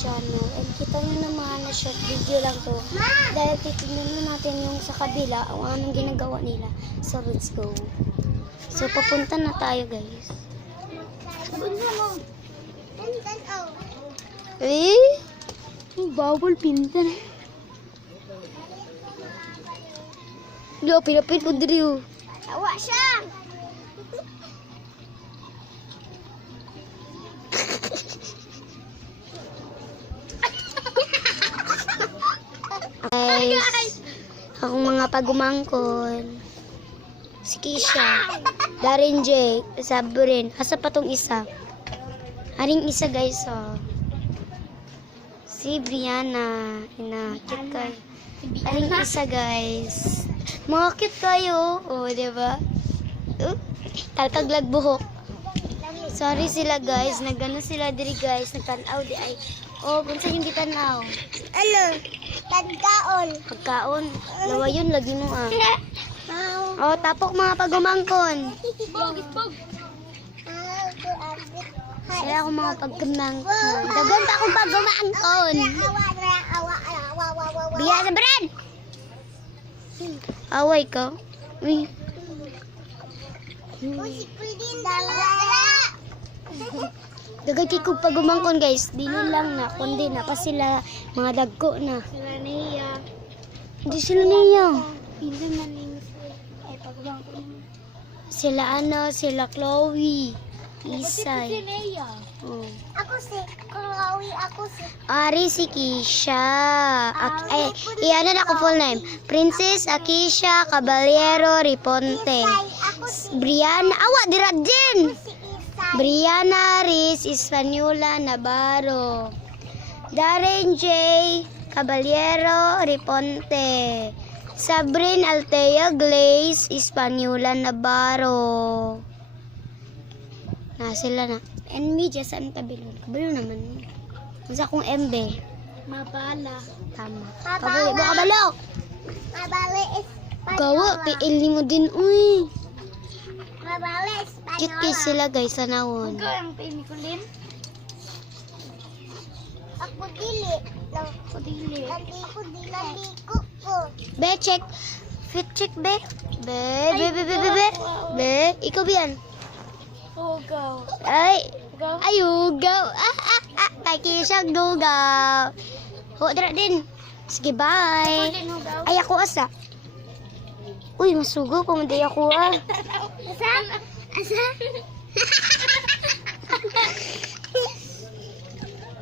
channel. And kita nyo naman na short video lang to. Dahil titignan natin yung sa kabila, ang anong ginagawa nila. So, let's go. So, papunta na tayo, guys. Bawal pintan. Lo, pinapit ko diri. Tawa siya! Guys, akong mga pagumangkon. Si Kisha, Darin J, Sabrin. Asa pa tong isa? Haring isa, guys, oh. Si Brianna. Cute kayo. Haring isa, guys. Mga cute kayo. Oh, diba? Talkaglag buhok. Sorry sila, guys. Nagano sila diri, guys. Nagtanaw di ay. Oh, kung saan yung gitanaw? Ano? Tagkaon. Pagkaon. Lawa yun, lagi mo ah. Oh, tapok mga pagumangkon. Sila akong mga pagumangkon. Dagan pa akong pagumangkon. Biya sa brand. Away ka. Uy. Dagay kikog pagumangkon, guys. Dili lang na, kundi na pa sila mga dagko na. Sila niya. Hindi sila niya. Hindi man niya ay pagmangkon. Sila Chloe. Isay. Niya. Oh. Ako si Chloe, ako si Ari si Kisha. Iyan na ako full name. Princess Akisha Caballero Riponte. ako si Brianna, awa dira din. Isay. Brianna Riz Espanola Navarro. Darren J. Caballero Riponte. Sabrin Altea Glaze Espanola Navarro. Na sila na. And media saan kabilon? Kabalo naman. Masa kong MB. Mabala. Tama. Kabalo. Kabalo. Mabala is Gawa kay ili mo din. Uy. Mabala is Cute kay sila, guys, sa nawon. Ikaw ang pinikulin? Ako dili. Ako dili. Nandiko ko. Be, check. Fit check, be. Be. Ikaw biyan. Hugaw. Ay. Hugaw. Ay, ugaw. Kay Kisha, dugaw. Ho, dira din. Sige, bye. Din hugaw. Ay, ako asa. Uy, masugo kung hindi ako ah. Asa?